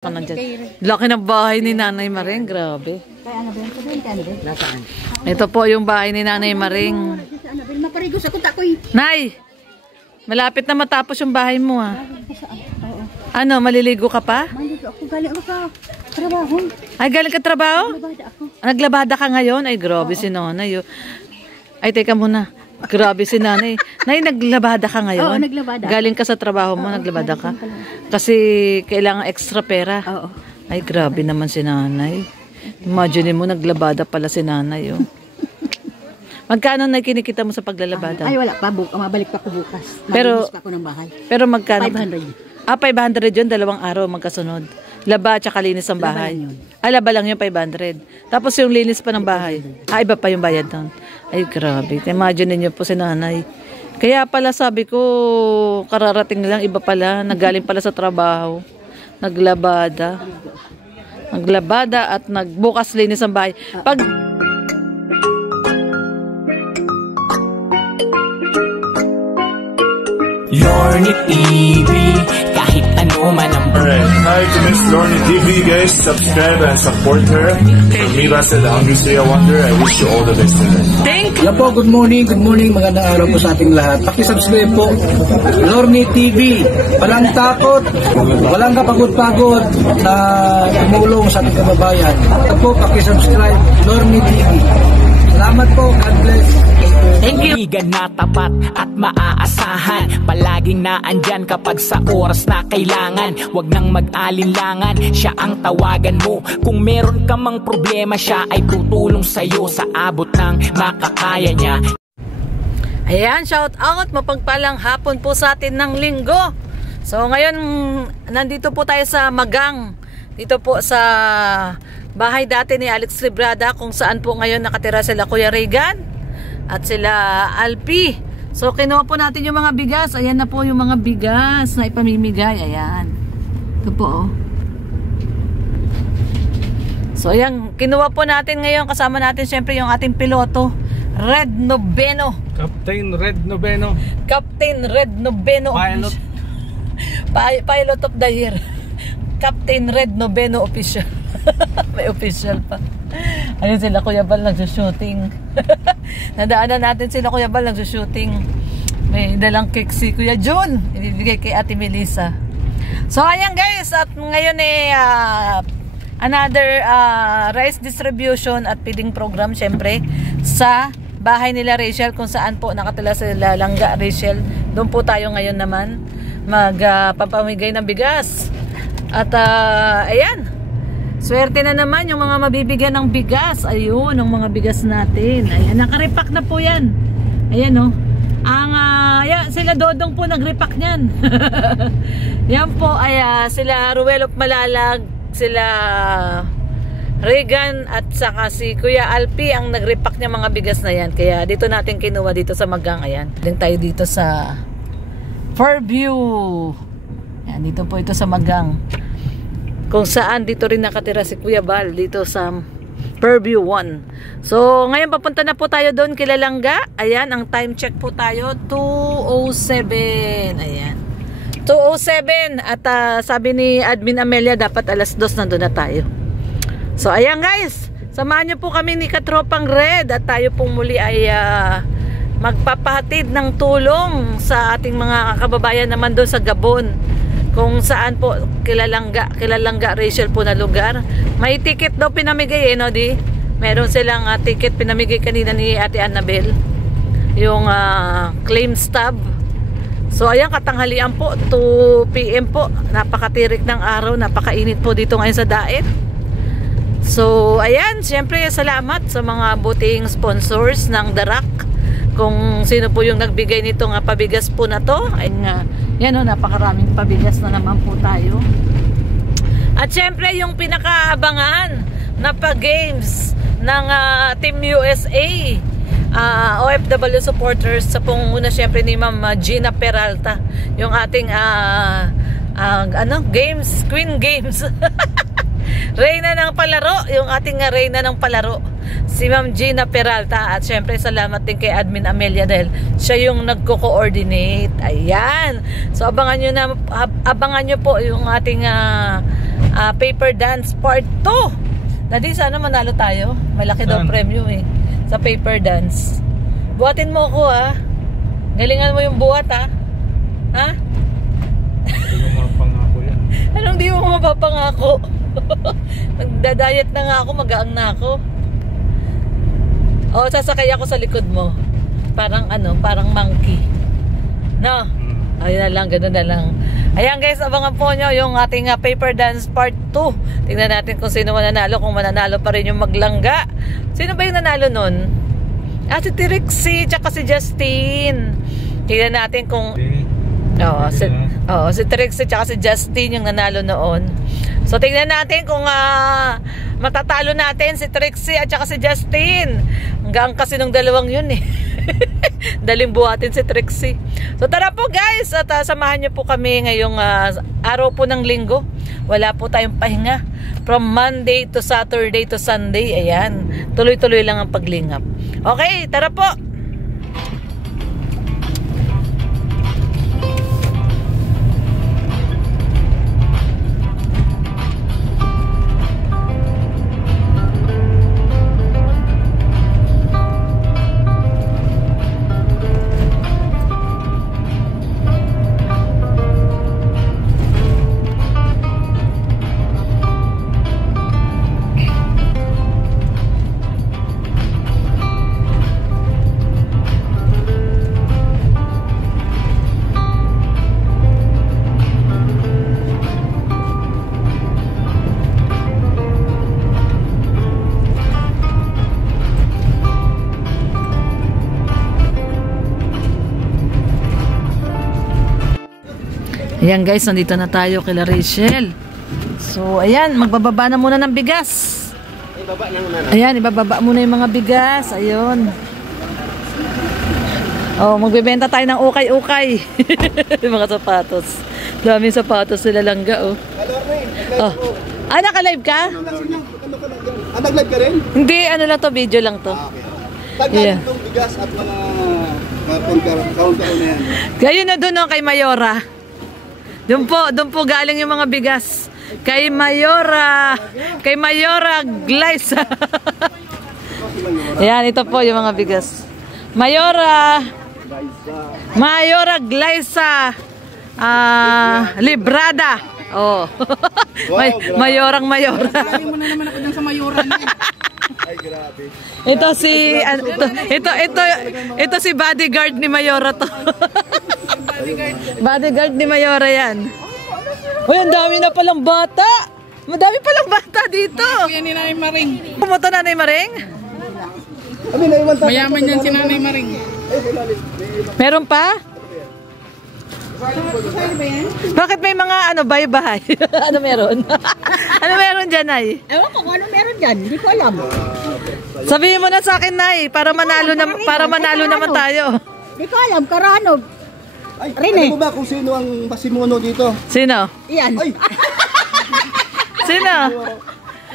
Laki ng bahay ni Nanay Maring, grabe. Nasaan? Ito po yung bahay ni Nanay Maring. Nay, malapit na matapos yung bahay mo ha. Ano, maliligo ka pa? Maliligo ako, galing ako sa trabaho. Ay, galing ka trabaho? Naglabada ako. Naglabada ka ngayon? Ay, grabe si Nanay. Ay, teka muna. Grabe si Nanay. Nay, naglabada ka ngayon? Oo, naglabada. Galing ka sa trabaho mo, naglabada ka? Kasi kailangan extra pera. Oo. Ay, grabe naman si Nanay. Imagine mo, naglabada pala si Nanay. Oh. Magkano na kinikita mo sa paglalabada? Ay, wala pa. Mabalik pa ako bukas. Pero, pa ako ng bahay. Pero magkano? 500. 500 yun, 2 araw magkasunod. Laba at saka linis ng bahay. Laba lang yun, 500. Tapos yung linis pa ng bahay. Iba pa yung bayad doon. Ay, grabe. Imagine niyo po si Nanay. Kaya pala sabi ko, kararating lang, iba pala. Nagaling pala sa trabaho. Naglabada. Naglabada at nagbukas linis ng bahay. Pag... Lorny TV, kahit ano man ang Hi to Miss Lorny TV, guys. Subscribe and support her. From me, Basa, the Hungry Saya Wonder. I wish you all the best in life. Thank Yan po, good morning, magandang araw po sa ating lahat. Pakisubscribe po, Lorny TV. Walang takot, walang kapagod-pagod na tumulong sa ating kababayan. At po, pakisubscribe, Lorny TV. Salamat po, God bless. Thank you. Kaibigan na tapat at maaasahan, palaging naandyan kapag sa oras na kailangan. Huwag nang mag-alinlangan, siya ang tawagan mo. Kung meron ka mang problema, siya ay tutulong sa'yo sa abot ng makakaya niya. Ayan, shout out, mapagpalang hapon po sa atin ng linggo. So ngayon, nandito po tayo sa Magang. Dito po sa bahay dati ni Alex Librada, kung saan po ngayon nakatira sila Kuya Regan at sila Alpi. So kinuha po natin yung mga bigas. Ayan na po yung mga bigas na ipamimigay. Ayan. Ito po oh. So ayan, kinuha po natin ngayon. Kasama natin syempre yung ating piloto, Red Noveno. Captain Red Noveno. Captain Red Noveno. Pilot. Pilot of the year. Captain Red Noveno official. May official pa. Ayun sila Kuya Bal nagsushooting. Nadaanan natin sila Kuya Bal nagsushooting. May dalang cake si Kuya John, ibibigay kay Ate Melissa. So ayan guys, at ngayon another rice distribution at feeding program syempre sa bahay nila Rachel, kung saan po nakatila sila Langga Rachel. Doon po tayo ngayon naman magpapamigay ng bigas. At ayan, swerte na naman yung mga mabibigyan ng bigas. Ayun, ang mga bigas natin. Ayan, nakarepack na po yan. Ayan o. Ayan, sila Dodong po nagrepack niyan. Yan po ay sila Ruel of Malalag, sila Regan at saka si Kuya Alpi ang nagrepack niya mga bigas na yan. Kaya dito natin kinuha dito sa Magang. Ayan, din tayo dito sa Fairview. Ayan, dito po ito sa Magang, kung saan dito rin nakatira si Kuya Bal dito sa Fairview 1. So ngayon papunta na po tayo doon kila Langga. Ayan, ang time check po tayo 2:07. Ayan, 2:07. At sabi ni Admin Amelia dapat alas 2 nandun na tayo. So ayan guys, samahan nyo po kami ni Katropang Red at tayo pong muli ay magpapahatid ng tulong sa ating mga kababayan naman doon sa Gabon, kung saan po kilalangga Rachel po na lugar. May ticket daw pinamigay no di? Meron silang ticket pinamigay kanina ni Ate Annabel, yung claim stub. So ayan, katanghalian po, 2 PM po. Napakatirik ng araw, napakainit po dito ngayon sa Daet. So ayan, syempre salamat sa mga buting sponsors ng Darak. Kung sino po yung nagbigay nitong pabigas po na to. Ayun nga, yan o, napakaraming pabigas na naman po tayo. At syempre yung pinakaabangan na pa-games ng Team USA, OFW supporters, sa pangunguna syempre ni Ma'am Gina Peralta, yung ating games, Queen Games. Reyna ng palaro, yung ating Reyna ng palaro, si Ma'am Gina Peralta. At syempre salamat din kay Admin Amelia dahil siya yung nagko-coordinate. Ayan, so abangan nyo po yung ating paper dance part 2. Daddy, sana manalo tayo. Malaki daw premium eh. Sa paper dance. Buhatin mo ako ah. Galingan mo yung buhat ah. Ha? Hindi mo mapangako yan. Anong di mo mapapangako? Magdadayet na nga ako, magaang na ako. O, sasakay ako sa likod mo. Parang ano, parang monkey. No? Ayun na lang, ganun na lang. Ayan guys, abangan po nyo yung ating paper dance part 2. Tingnan natin kung sino mananalo. Kung mananalo pa rin yung maglangga. Sino ba yung nanalo nun? Si Trixie, tsaka si Justin. Tingnan natin kung... si Trixie tsaka si Justin yung nanalo noon. So tingnan natin kung matatalo natin si Trixie at tsaka si Justin. Hanggang kasi nung dalawang yun eh. Daling buhatin si Trixie. So tara po guys, at samahan nyo po kami ngayong araw po ng linggo. Wala po tayong pahinga. From Monday to Saturday to Sunday. Ayan, tuloy-tuloy lang ang paglingap. Okay, tara po. Ayan guys, nandito na tayo kila Rachel. So ayan, magbababa na muna ng bigas. Ayan, ibababa muna yung mga bigas. Ayun. Oh, magbebenta tayo ng ukay-ukay. Yung mga sapatos. Daming sapatos sila langga oh. Oh. Naka-live ka? Nag-live ka rin? Hindi, ano lang to, video lang to. Tagyan itong bigas at mga counter na yan. Kayo na doon kay Mayora. Doon po galing yung mga bigas. Kay Mayora Glyza. Ayan, ito po yung mga bigas. Mayora Glyza Librada. Oh. Mayorang Mayora. Lagi mo na naman ako dyan sa Mayora na. Ay, grabe. Ito si ito si bodyguard ni Mayora to. Bodyguard ni Mayora yan. Uy, ang dami na palang bata. Madami palang bata dito. Yan ni Nanay Maring. Pumunta Nanay Maring? Mayaman yan si Nanay Maring. Meron pa? Bakit may mga bahay-bahay? Ano meron? Ano meron dyan, Nay? Ewan ko kung ano meron dyan. Hindi ko alam. Sabihin mo na sa akin, Nay, para manalo naman tayo. Hindi ko alam. Karanog. Ay, Rene. alam mo ba kung sino ang pasimuno dito? Sino? Iyan. Ay! Sino?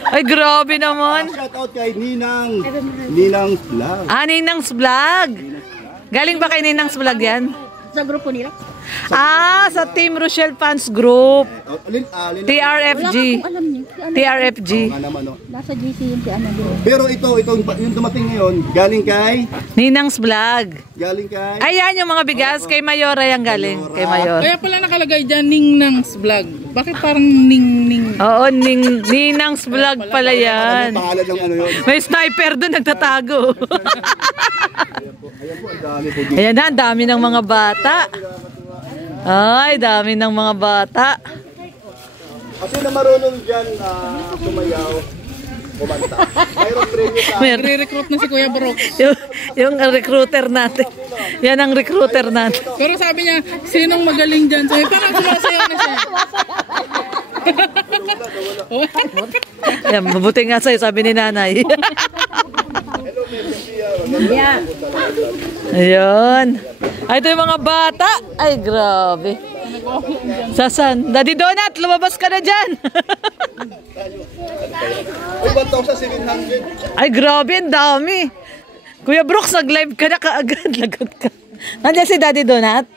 Ay, grabe naman. Shout out kay Ninang's Vlog. Ninang's Vlog. Galing ba kay Ninang's Vlog yan? Sa grupo nila. Sa Team Rochelle Fans Group. TRFG. Wala ka kung alam niyo. TRFG. Nga naman, no? Nasa GC yung si ano doon. Pero yung dumating ngayon, galing kay... Ninang's Vlog. Galing kay... Ayan yung mga bigas. Kay Mayora yung galing. Kay Mayora. Kaya pala nakalagay dyan Ninang's Vlog. Bakit parang Ning? Oo, Ninang's Vlog pala yan. Ano pangalan ng ano yun? May sniper doon nagtatago. Ayan po, ang dami po. Ayan na, ang dami ng mga bata. Ay, dami ng mga bata. Kasi na marunong dyan sumayaw, kumanta. Mayroong preview sa... Nire-recruit na si Kuya Brooks. yung recruiter natin. Yan ang recruiter natin. Pero sabi niya, sinong magaling dyan? Sabi, parang sumasayaw na siya. Yan, mabuti nga sa'yo, sabi ni nanay. Ayun. Ay, ito yung mga bata. Ay, grabe. Sasan? Daddy Donut, lumabas ka na dyan. Ay, 1,700. Ay, grabe, ang dami. Kuya Brooks, nag-live ka na kaagad. Lagot ka. Nandiyan si Daddy Donut?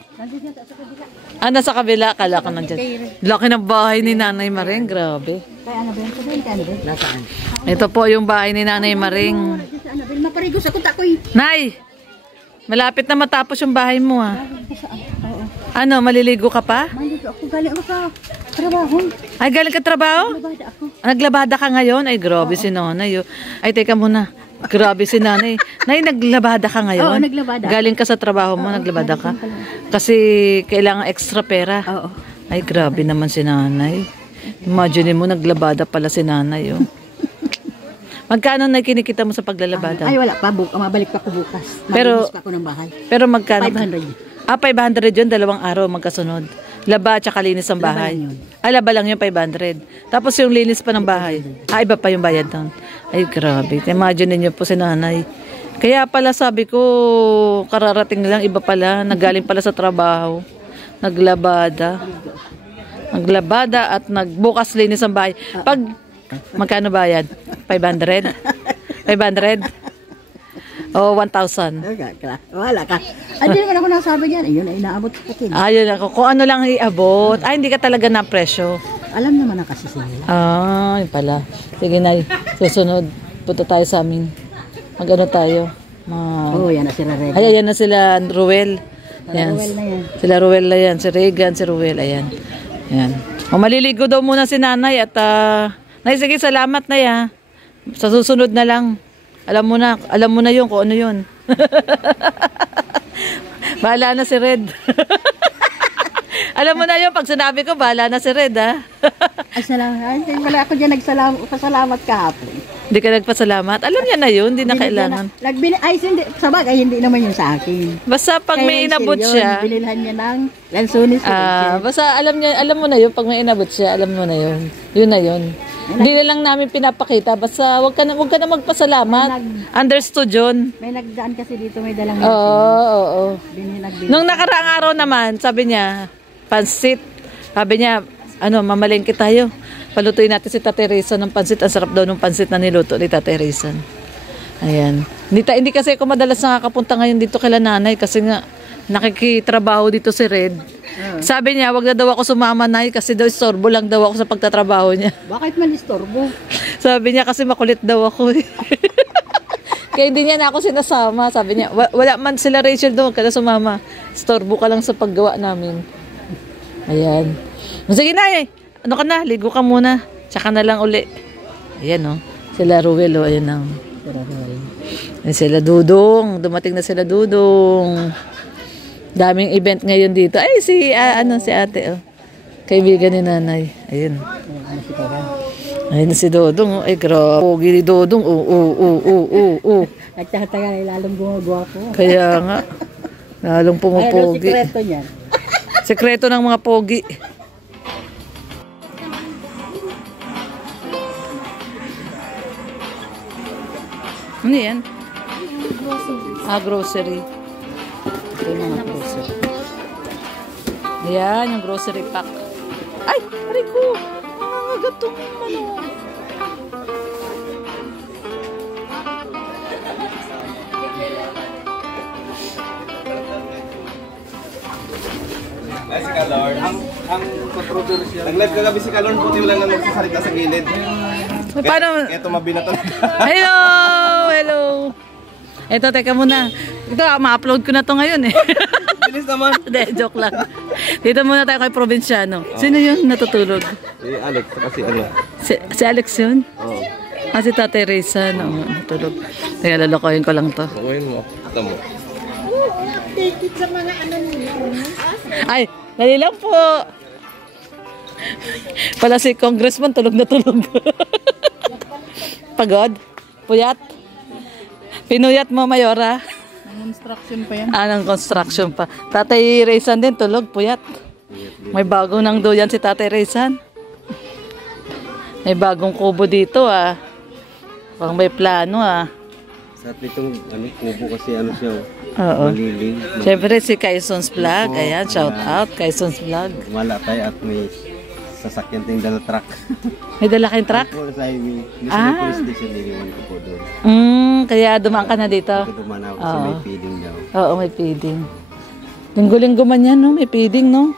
Ah, nasa kabila. Akala ko nandyan. Laki ng bahay ni Nanay Maring. Grabe. Kaya Annabel, sabihin ka Annabel. Nasaan? Ito po yung bahay ni Nanay Maring. Annabel, maparigos ako takoy. Nay! Malapit na matapos yung bahay mo ah. Oo. Ano, maliligo ka pa? Malito ako, galing ako sa trabaho. Ay, galing ka trabaho? Nabada ako. Naglabada ka ngayon? Ay, grabe si Nanay. Oh. Ay, teka muna. Grabe si Nanay. Nay, naglabada ka ngayon? Oo, naglabada. Galing ka sa trabaho mo, naglabada ka? Kasi kailangan extra pera. Oo. Ay, grabe naman si Nanay. Imagine mo, naglabada pala si Nanay. Oh. Magkano na kinikita mo sa paglalabada? Ay, wala pa. Mabalik pa ako bukas. Pero- Malinis pa ako ng bahay. Pero magkano? 500. Ah, 500 yun, 2 araw magkasunod. Laba at saka linis ng bahay. Laba lang yun. Ah, laba lang yun, 500. Tapos yung linis pa ng bahay. Ah, iba pa yung bayad doon. Ay, grabe. Imagine niyo po si Nanay. Kaya pala sabi ko, kararating lang, iba pala. Nagaling pala sa trabaho. Naglabada. Naglabada at nagbukas linis ng bahay. Pag, magkano bayad? 500? 500? O 1,000? Wala ka. Hindi naman ako nasabi niyan. Ayun, ay inaabot sa akin. Ayun ako. Kung ano lang iabot. Ay, hindi ka talaga na presyo. Alam naman na kasi sila. Ah, yun pala. Sige na, susunod. Punta tayo sa amin. Mag-ano tayo? Oo, yan na si Rarega. Ay, ayan na sila, Ruel. Ayan. Ruel na yan. Sila Ruel na yan. Si Regan, si Ruel. Ayan. Ayan. O, maliligo daw muna si Nanay at Nay, sige, salamat na ya. Sa susunod na lang. Alam mo na yun kung ano yun. Bahala na si Red. Alam mo na yun, pag sinabi ko, bahala na si Red, ha? Ay, salamat. Ay, wala ako dyan pasalamat kahapon. Hindi ka nagpasalamat. Alam niya na yun, hindi na kailangan. Ay, hindi, sa bagay, hindi naman yun sa akin. Basta pag may inabot siya. Binilhan niya ng lansunis. Basta alam mo na yun, pag may inabot siya, alam mo na yun. Yun na yun. Hindi na lang namin pinapakita. Basta wag ka na magpasalamat. Understood yun. May nagdaan kasi dito, may dalang Oo. binilhan. Nung nakaraang araw naman, sabi niya, pansit. Sabi niya, mamalengke tayo. Palutuin natin si Tate Reza ng pansit. Ang sarap daw ng pansit na niluto ni Tate Reza. Ayan. Hindi kasi ako madalas nakakapunta ngayon dito kay Nanay kasi nga nakikitrabaho dito si Red. Sabi niya, wag na daw ako sumama na kasi daw istorbo lang daw ako sa pagtatrabaho niya. Bakit man istorbo? Sabi niya kasi makulit daw ako. Kaya hindi niya na ako sinasama. Sabi niya, wala man sila Rachel doon kada sumama. Istorbo ka lang sa paggawa namin. Ayan. Sige na ano ka na, ligo ka muna. Tsaka na lang uli. Ayan sila Ruel ayan na. Ayan sila Dudong. Dumating na sila Dudong. Daming event ngayon dito. Ay, si ate, kaibigan ni Nanay. Ayun. Ayun si Dodong. Ay, grabe. Pogi ni Dodong. Nagtatagal ay lalong gumagawa ko. Kaya nga. Lalong pumupogi. Ay, sikreto niyan. Sekreto ng mga pogi. Ano yan? Grocery. Ito yung mga grocery. Ayan, yung grocery pack. Ay, Rico! Gatong Ay, si Kalorn. Ang controversial. Nag-live kagabi si Kalorn, puti wala na nagsasalita sa gilid. Paano? Kaya tumabi na talaga. Hello! Ito, teka muna. Ito, ma-upload ko na to ngayon Bilis naman. Hindi, joke lang. Dito muna tayo kay Provinciano. Sino yun natutulog? Si Alex, kasi Si Alex yun? Oo. Si Tate Reza, natulog. Teka, lalokohin ko lang to. Bakuhin mo. Kita mo. Updated sa mga Ay, dali lang po. Pala si Congressman, tulog na tulog. Pagod? Puyat? Pinuyat mo, Mayora? Construction pa yan. Ng construction pa. Tatay Rezan din, tulog, puyat. May bagong nang doyan si Tatay Rezan. May bagong kubo dito, Pang may plano, Sa itong kubo kasi siya, Oo. maliling. Siyempre si Kaison's Vlog. Ayan, shout out, Kaison's Vlog. Wala tayo at may sasakyan tayong dala truck. May dala kayong truck? Po sa highway. May police station din ko po doon. Kaya dumaan ka na dito? Ito dumanaw kasi may feeding daw. Oo, may feeding. Linggo-linggo man yan, no? May feeding, no?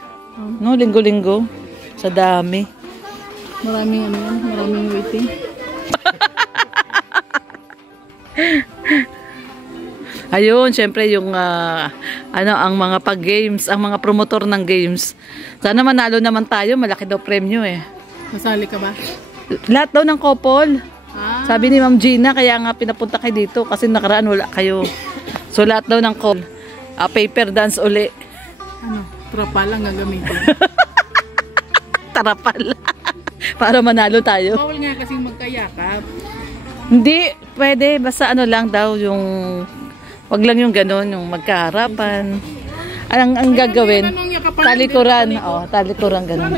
No, linggo-linggo. Sa dami. Maraming ano yan, maraming waiting. Ayun, syempre yung ang mga pag-games, ang mga promotor ng games. Sana manalo naman tayo, malaki daw premyo eh. Masali ka ba? Lahat daw ng couple. Ah. Sabi ni Ma'am Gina, kaya nga pinapunta kayo dito kasi nakaraan wala kayo. So lahat daw ng couple, paper dance uli. Ano? Tropa lang gagamitin. Tarapal. Para manalo tayo. Bawal nga kasing magkayakap. Hindi, pwede. Basta ano lang daw yung, wag lang yung ganon, yung magkaharapan. Ang gagawin, talikuran. Oo, talikuran ganon.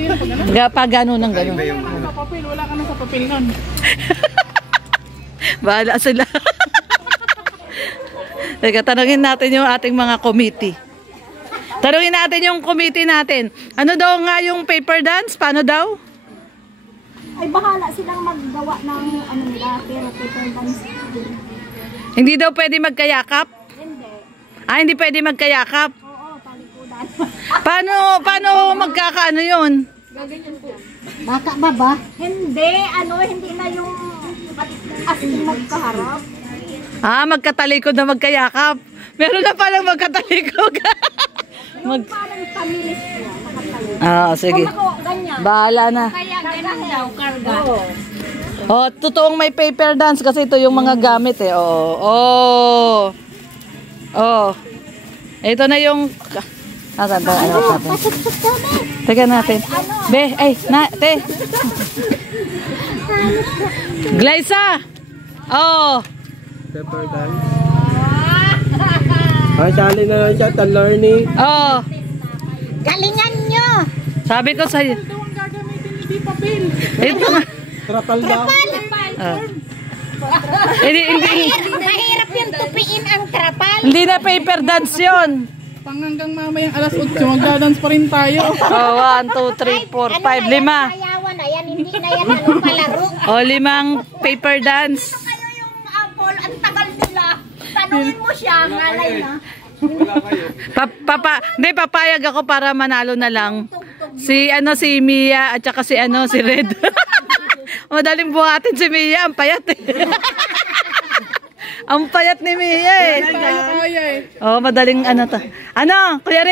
Pa gano'n ng ganon. Sa papel, wala ka na sa papel nun. Bahala sila. Teka, tanungin natin yung ating mga committee. Tanungin natin yung committee natin. Ano daw nga yung paper dance? Paano daw? Ay, bahala silang maggawa ng ano nila, pero paper dance. Hindi daw pwede magkayakap? Hindi. Hindi pwede magkayakap? Oo, talikudan. Paano magkakaano yun? Baka ba ba? Hindi, hindi na yung as in magkaharap. Magkatalikod na magkayakap. Meron na palang magkatalikod. Yung parang tamilis ko, nakatalikod. Sige. Kung ako, ganyan. Bahala na. Kaya ganun daw, karga. Totoong may paper dance kasi ito yung mga gamit eh. Ito na yung... Nasaan ba? Teka natin. Te. Glyza! Paper dance. Sali na lang siya, learning. Galingan nyo! Sabi ko sa'yo. Ito ang gagamitin, hindi papel. Ito nga. Trapal daw. Mahirap yung tupiin ang trapal. Hindi na paper dance yun. Hanggang mamayang alas 8, magdadance pa rin tayo. 1, 2, 3, 4, 5, 5. Sayawan na yan, hindi na yan palaro. 5 paper dance. Kayo yung apple, ang tagal nila. Tanungin mo siya, ngalay na. Papayag ako para manalo na lang. Si Mia at saka si Red. Madaling buhatin si Mia, ang payat eh. Ang payat ni Mia eh. Madaling Kuya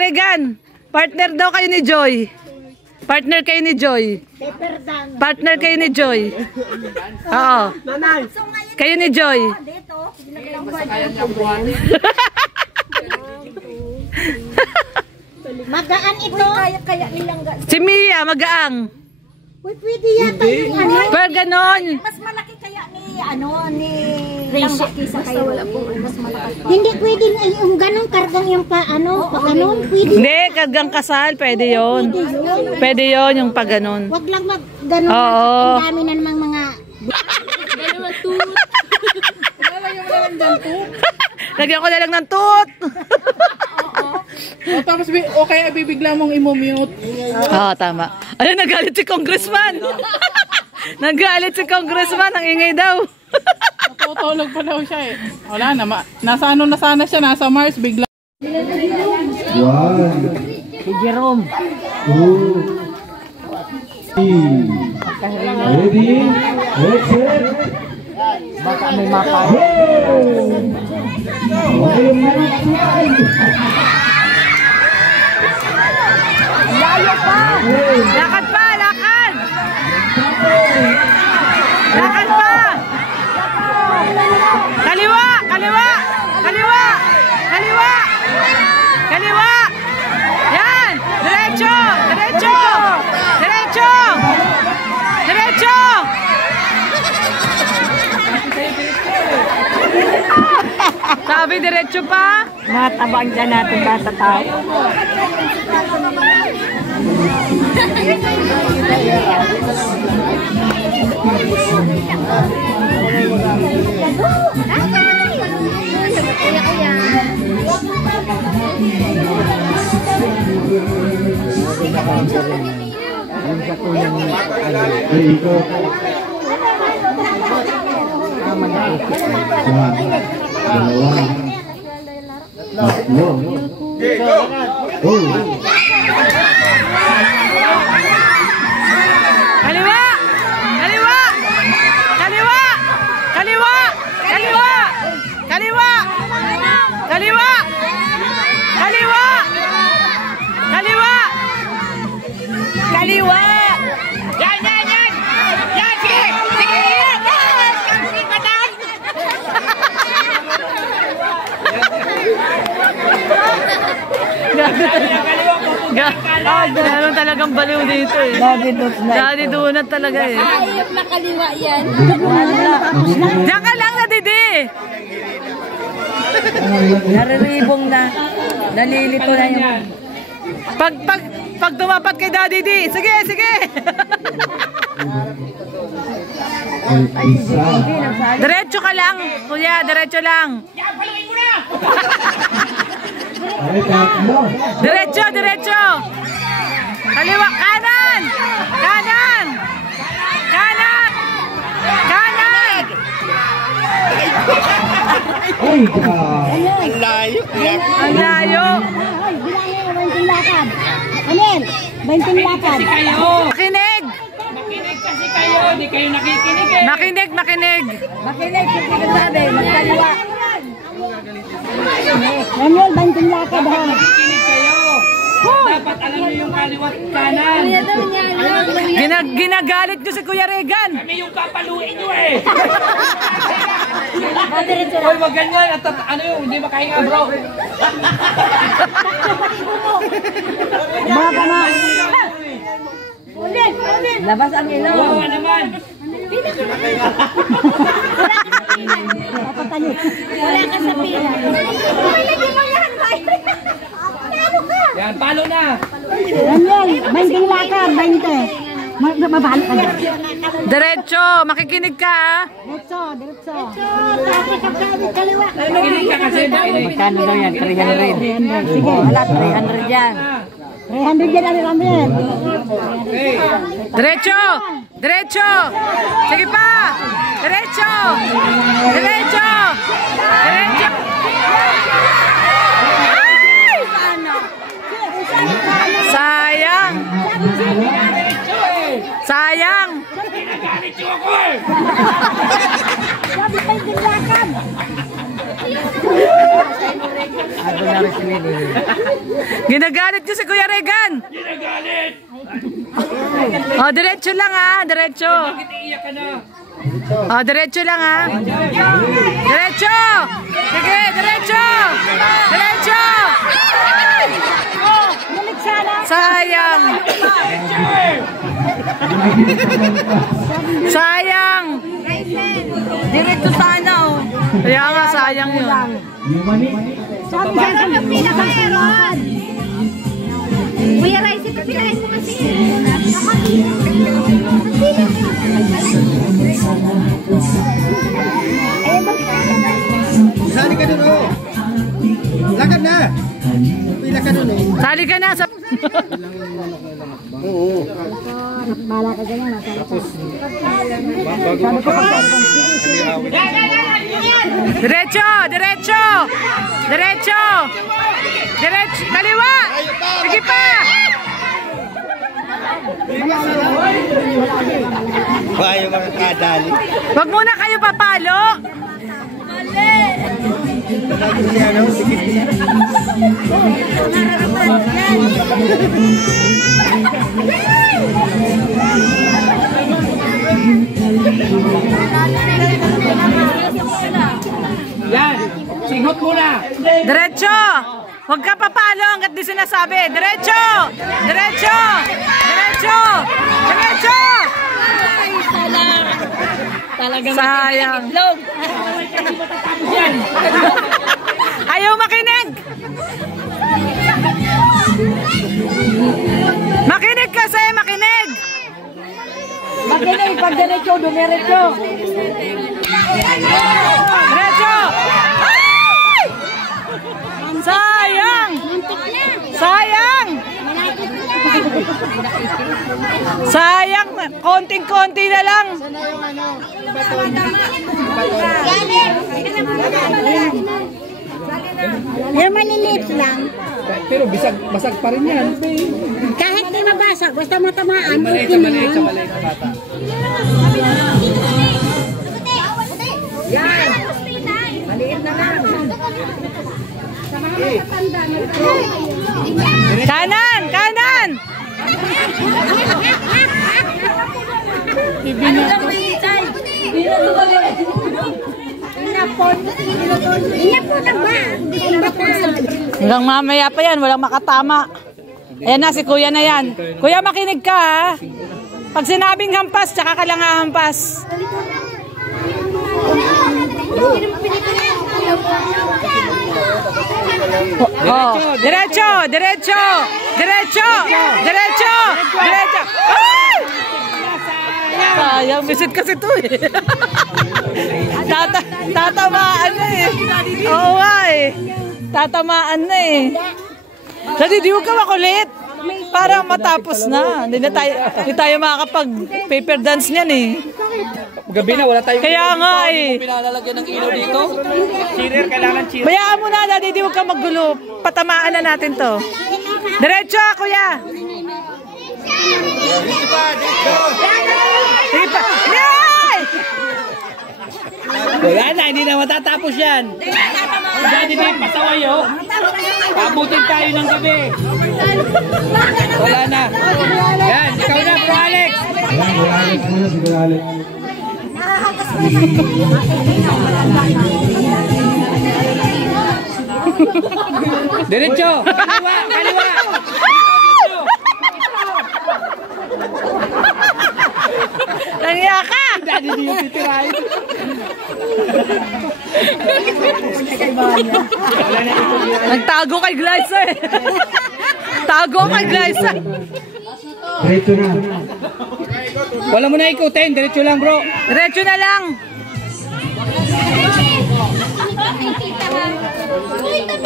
Regan, partner daw kayo ni Joy. Partner kayo ni Joy. Partner kayo ni Joy. Oo. Kayo ni Joy. Magaan ito. Kaya nilang Si Mia, magaang. pwede yata yung Pero ganon. mas malaki kaya ni Langga kisa kayo. Mas malaki pa. Hindi pwede yung ganong kargang yung pa ganon. Pwede. Hindi, kargang kasal. Pwede yon. Pwede yon yung pag ganon. Wag lang mag ganon. Oo. Ang dami na namang mga Lagyan ko na lang ng tut. Tapos kaya bibigla mong i-mute. Tama. Nagalit si Congressman. Nagalit si Congressman. Ang ingay daw. Natutulog pa daw siya eh. Wala na. Nasa na sana siya. Nasa Mars. Bigla. 1. Si Jerome. 2. 3. Ready? Let's set. Baka may mapa. Layo pa! Lakad pa! Lakad! Lakad pa! Kaliwa! Kaliwa! Kaliwa! Kaliwa! Kaliwa! Yan! Diretso! Diretso! Diretso! Diretso! Sabi diretso pa? Natabang dyan natin bata tayo. Dalawa. Tatlo. Oh. Kaliwa! Kaliwa! Kaliwa! Kaliwa! Kaliwa! Kaliwa! Kaliwa! Kaliwa! Kaliwa! Kaliwa! Yan, yan, yan! Yan, sige! Sige! Sige, patan! Meron talagang baliw dito eh. Daddy donut talaga eh. Ayop na kaliwa yan. Diyan ka lang na, Didi! Nariribong na. Nalilito na yung... Pag tumapat kay Daddy D. Sige, sige! Diretso ka lang, kuya. Diretso lang. Diretso, diretso. Kaliwa, kanan! Kanan! Kanan! Kanan! Ay, ka. Ang layo. Ang layo. Ay, bilangin mo, 20 lakad. Anel, 20 lakad. Makinig! Makinig kasi kayo, di kayo nakikinig eh. Makinig, makinig. Makinig, sige sabi, magkaliwa. Anel, 20 lakad ha. Nakikinig kayo. Dapat alam niyo yung kaliwat kanan. Ginagalit nyo si Kuya Regan. Kami yung papaluin nyo eh. Hoy, wag ganyan. At ano yung, hindi makahinga bro. Baka na. Ulit, ulit. Labas ang ilaw. Oo naman. Wala ka sa pila. Yan, palo na. Daniel, 20 lakad, 20. Mabalik ka dyan. Diretso, makikinig ka ha. Diretso, diretso. Diretso, kaliwa. Makinig ka kasi. Magkano daw yan? 300. Sige, wala, 300 yan. 300 yan, Daniel. Diretso! Diretso! Sige pa! Diretso! Diretso! Diretso! Sayang! Sayang! Ginagalit nyo ako eh. Sabi kayo ginlakan. Ginagalit nyo si Kuya Regan! Ginagalit. O, diretso lang ha, diretso. Bakit iiyak ka na? O, diretso lang ha. Diretso! Sige, diretso! Diretso! Balik sana. Sayang! Sayang! Diretso sana oh. Kaya nga, sayang yun. Sabi sana ng pinaka-meron. Kuya Rice, pilahin mo kasi. Sali ka dun, oh. Lakad na. Pila ka dun, eh. Sali ka na sa... Oo. Bala ka ganyan. Tapos, bago makapag. Diretso! Diretso! Diretso! Diretso! Kaliwa! Sige pa! Bayo mga kadali. Wag muna kayo papalo! Yan, singhot muna. Diretso! Huwag ka papalo hanggat di sinasabi. Diretso! Diretso! Diretso! Diretso! Sayang. Ayaw makinig! Makinig kasi! Makinig! Makinig, pag diretso, dumiretso. Diretso! Ay! Sayang! Sayang! Sayang! Konting-konti na lang! Yung maliliit lang. Pero basag pa rin yan. Kahit di mabasag, basta matamaan. Maliit sa bata. Yan. Maliit na lang. Kanan! Kanan! Inapon na ba? Hanggang mamaya pa yan, walang makatama. Ayan na, si kuya na yan. Kuya, makinig ka ha. Pag sinabing hampas, tsaka ka lang hahampas. Oh, diretso, diretso, diretso, diretso, diretso. Ay! Sayang, visit kasi ito eh. Tatamaan na eh. Oo nga eh. Tatamaan na eh. Dadi, di huwag ka makulit. Para matapos na. Hindi tayo makakapag paper dance niyan eh. Gabi na, wala tayong kaya nga eh. Pinalalagyan ng ilaw dito. Cheerer, kailangan cheerer. Bayaan mo na, Daddy, di huwag ka maggulo. Patamaan na natin to. Diretso, kuya. Sige pa. Yay! Wala na, hindi na matatapos yan. Daddy, di, pasaway oh. Pabutin tayo ng gabi. Wala na. Yan, ikaw na, Bro Alex. Diretso, kaliwa, kaliwa. Nangiya ka! Daddy, di yung titirahin. Nagtago kay Glyza eh. Tago kay Glyza. Diretso na. Wala mo na ikutin, diretso lang bro. Diretso na lang.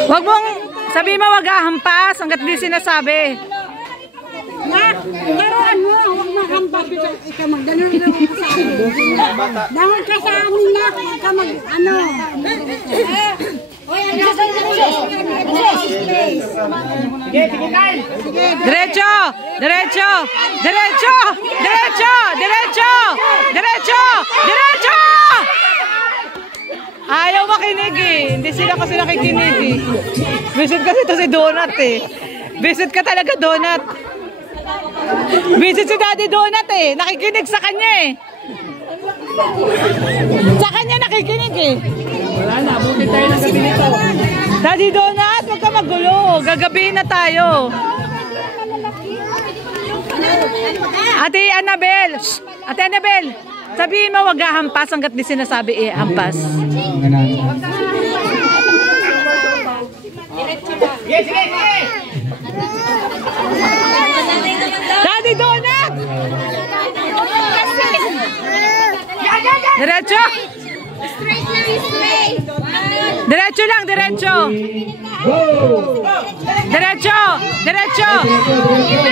Wag mong sabi mo wag ahampas hanggat di sinasabi. Pero ano, huwag maghampas. Ikaw magdanon lang sa amin. Dahil ka sa amin na, ikaw mag, ano. Diretso! Diretso! Diretso! Diretso! Diretso! Diretso! Diretso! Ayaw makinig eh. Hindi sila kasi nakikinig eh. Visit kasi ito si Donut eh. Visit ka talaga, Donut. Visit si Daddy Donut eh. Nakikinig sa kanya eh. Sa kanya nakikinig eh. Wala na, abutin tayo ng gabi nito. Daddy Donut, huwag ka magulo. Gagabihin na tayo. Ate Annabel. Shh. Ate Annabel. Sabihin mo wag hahampas hanggat di sinasabi eh, hampas. Daddy Donut! Diretso! Diretso lang, diretso! Diretso! Diretso!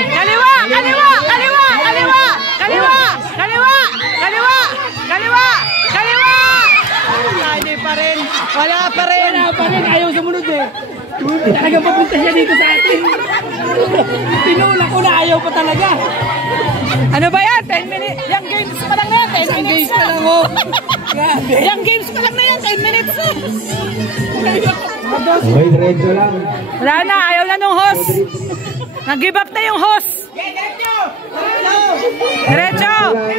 Kaliwa! Kaliwa! Kaliwa! Kaliwa! Kaliwa! Kaliwa! Kaliwa! Kaliwa! Kaliwa! Hindi pa rin. Wala pa rin. Wala pa rin, ayaw sumunod eh. Talagang papunta siya dito sa atin. Tinulak ko na ayaw pa talaga. Ano ba yan? 10 minutes? Yung games pa lang na yan. 10 minutes pa lang oh. Yung games pa lang na yan. 10 minutes. Okay, diretso lang. Wala na. Ayaw na nung host. Nag-give up na yung host. Diretso!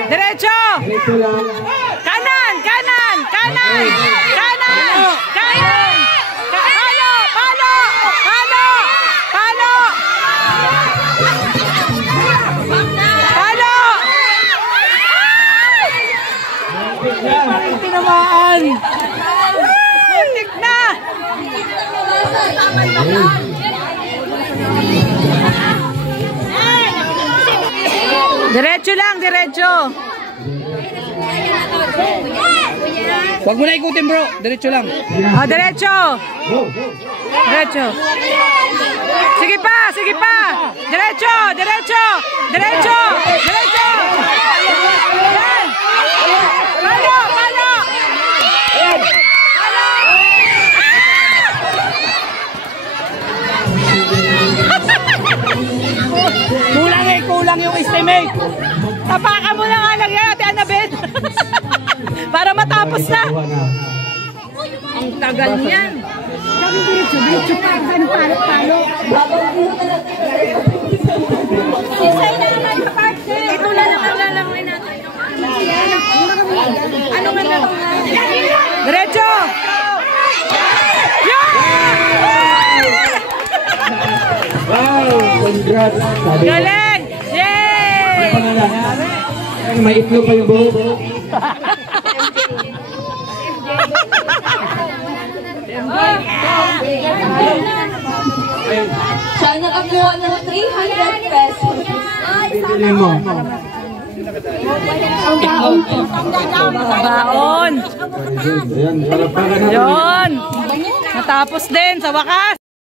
Diretso! Diretso lang. Kanan! Kanan! Kanan! Kanan! Kanan! Palo! Palo! Palo! Palo! Palo! Parang tinamaan. Muntik na! Diretso lang, diretso. Huwag mo na ikutin bro, diretso lang. Ah, diretso. Diretso. Sige pa, sige pa. Diretso, diretso. Diretso, diretso. Yan. Palo, palo. Palo. Tapos na. Ang tagal niyan. Sabi ko rin, diretso pa. Ganun palo-palo. Isay na naman sa parte. Ito na lang ang lalangoy natin. Ano nga na? Diretso! Wow! Congrats! Galing! Yay! May itlog pa yung buhok. Siya nakakuha ng 300 pesos. Bibili mo. Baon! Ayan, para Yun! Natapos din sa wakas!